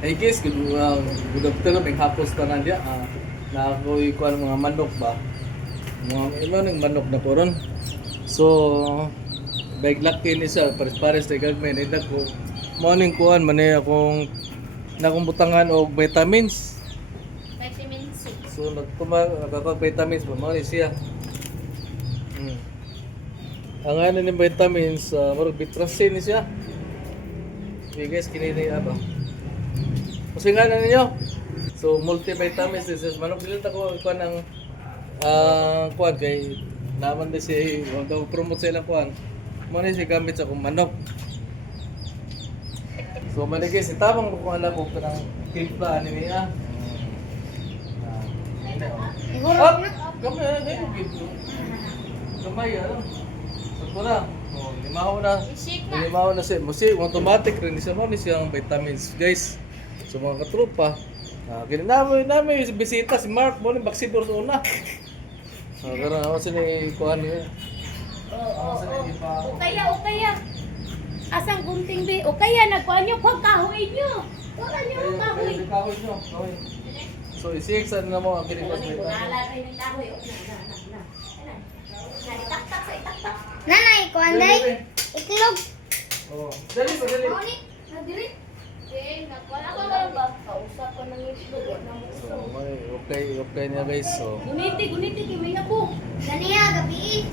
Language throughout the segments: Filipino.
Hey guys, good afternoon, may hapos ka na diya. Na ako ikuan mga manok ba? Mga iba ng manok na koron. So, big lucky ni sa pares-pares na gagmay. Nila ko, morning kuan, manay akong nakumbutangan og vitamins. Vitamin C. So, nagkaka-vitamins pa, mali siya. Ang ano ni vitamins, marag bitrasin ni siya. Okay guys, kinini ba? Kasi nga na ninyo. So, multivitamins this is manok. Dili ako ikuan ng kuan kay naman din si wag daw promote sa ilang kuan. Mo ni si gamit sa kong manok. So, manigay si tabang kung alam ko kanang timpla ani niya. Siguro Up! Gamay na kayo. Gamay ano? Sakto na. Oh, limaw na. i-shake na. Limaw na siya. Musi, automatic rin siya mo ni siyang vitamins, guys. So mga katropa, namin bisita si Mark mo ni baksidor sa una. Karon ako sa ni kuan niya. Oo. Ukaya. Asang gunting be? Ukaya nagkuhan nyo. Huwag kahoy nyo. Huwag nyo kahoy. Kahoy nyo. Kahoy. So isiksan na mo ang kinikos mo. Wala kayo ng kahoy. Itaktak sa itaktak. Nanay, kuanday, itlog. Oh, dali pa dali. Mauni. Nadiri. Wala ko lang ba? Kausap ko ng itlog. So, okay niya guys. So, Guniti. Kimay ako. Ganiya, gabi.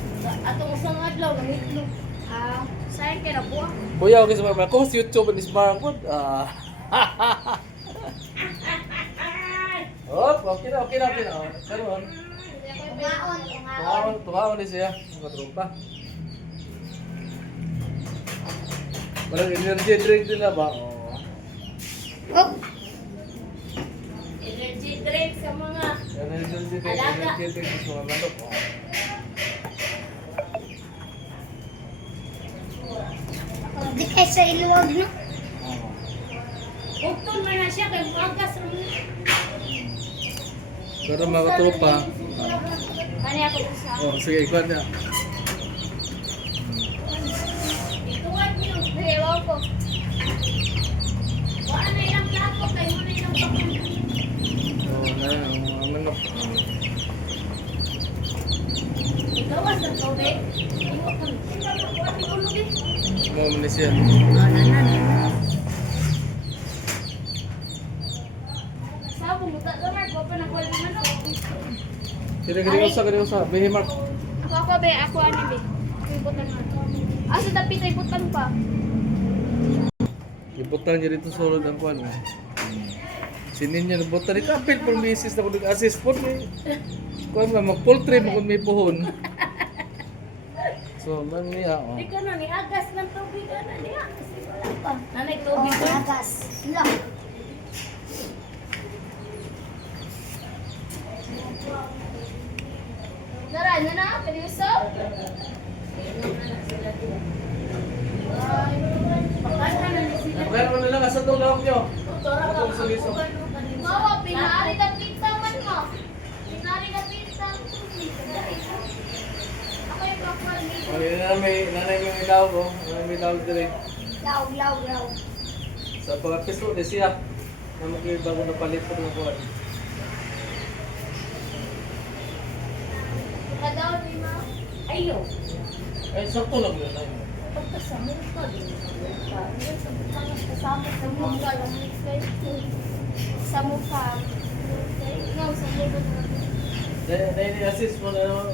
Atong usang adlaw ng itlog. Sayang kaya na buwak. kuya okay sa mga ko sa YouTube ni Mark po. Okay na. Karon. Ungaon. Tumaon din siya, mga katropa. Parang energy drink nila ba? Oh, Energy drink sa mga Energy drink sa mga manok. di kay sa iluwag, no? Bukton man na siya kay magas rin. Pero mga katropa, Kani ako isa. sige, ikuan niya. Ituwan niyo, hewa ko. Wala na ilang plato, kayo mo na ilang bakul. Ang manok. Ikawas ang tubig. Iwa ka. Pati ko mo din. Mo siya. Sabo mo ta gamar ko pa na ko na no. Kini usa. Bihi Mark. Ako be, ako ani be. Ibutan mo. Asa dapit ay ibutan pa. Ibutan niya dito sulod ang kuan. Sinin niya nabutan dito. Apil por misis na ko nag-assist po. Kuan nga, mag-poultry mo kung may puhon. So, man niya. Di ka na ni agas ng tubig na niya. Kasi wala pa. Nanay tubig Oh, ko. agas. Lang. Nara, na, seryoso? Pakanta na ni sila. Kaya mo na lang, asa itong lawak niyo? Atong seryoso. Mawa, pinari ka pizza man mo. Pinari ka pizza. Ako yung kapal ni. Nanay may tawag ko. Nanay may tawag dire. Law. Sa pag-piso, di siya. Na bago na palit po ng kuwan. Kadaw ni ma. Ayo. Ay, sakto lang yun. Ay. Pagkasamot ka din. Yan sa mukha niya. Kasama sa mukha. Sa mukha. Ngaw, sa mukha. Dahil ni-assist mo na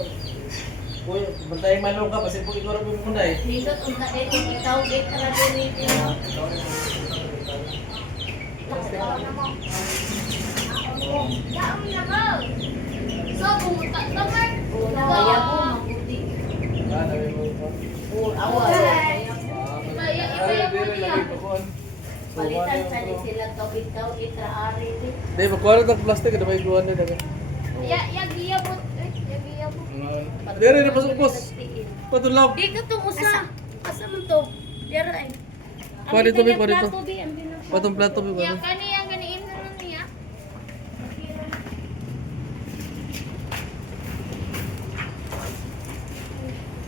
Kuya, bantay manok ka, kasi po ikaw rin mo muna eh. Dito, unta dito. Ikaw, dito na din dito. Daan na ba? So, pumunta ka man. Kaya ko, mabuti. Nabi mo ito. Awa. Kaya, Ay, ipaya mo dire, niya. lagi pa kuhan. Palitan sa ni sila to, ikaw, itraari din. Di, magkuha ng plastic, ano ba yung kuhan na daga? Yagiyabot. Yagiyabot. Dire, na pasok boss. Patulaw. Di ka to usa. Asa mo to? Dira ay. Kuha dito, Bi, kuha dito. Patong Patong plato mo Ya ba? kani yang ganiin na niya.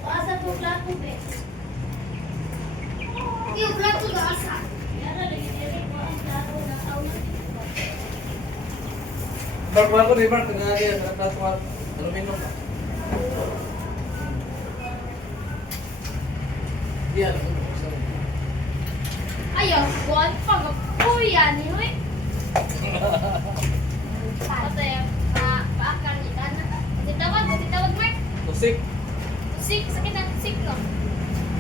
Asa to plato be? Yung plato ga asa. Yara lagi dire ko ang plato na tawag. Mark, wala ko ni Mark. Nga niya. Nakato nga. Aluminum. Yan. Ayaw, buwan pa. Kuya, ni Huy. Patay, paakal ni Dana. Titawag, Mark. Tusik. Tusik, sakit ang tusik, no?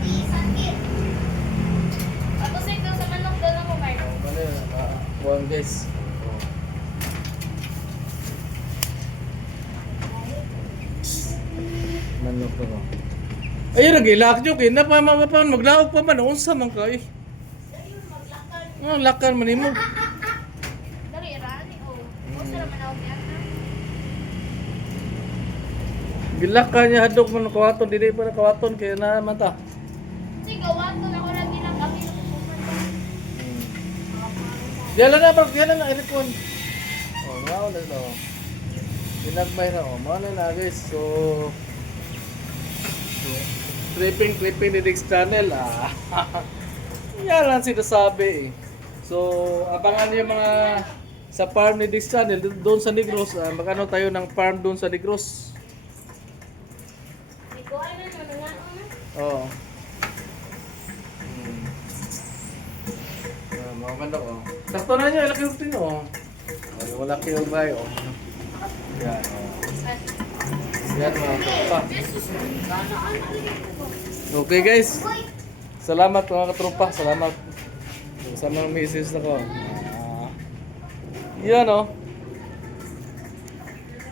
Sakit. Patusik daw sa manok daw mo, Mark. Ano yun? Buwan guys. Manok ko no. Ayun, nag-ilak nyo. Kaya na pa maglawag pa man. Unsa man ka eh. Lakar man mo. Dari, rani, oh. O, sila manawag yan, ha? Gilak ka niya hadok man kawaton. Dili pa na kawaton. Kaya na mata. Sige, gawato na ko lang ginang kami ng pupunta. Diyan lang na, Mark. Diyan lang na. Ilikon. Oh, nga na ito. Pinagmay na. Oh, mga na guys. So, clipping ni Diggs Channel. Yan lang sinasabi eh. So, abangan niyo yung mga sa farm ni Diggs Channel doon sa Negros. Magano tayo ng farm doon sa Negros. Hindi ko alam ano na, Oo. Mga manok oh. Sakto na niya, laki yung tino oh. Wala kayo ba oh. Yan oh. Yan mga tropa. Okay guys. Salamat mga katropa. Salamat. Sa mga message na ko. Yan oh.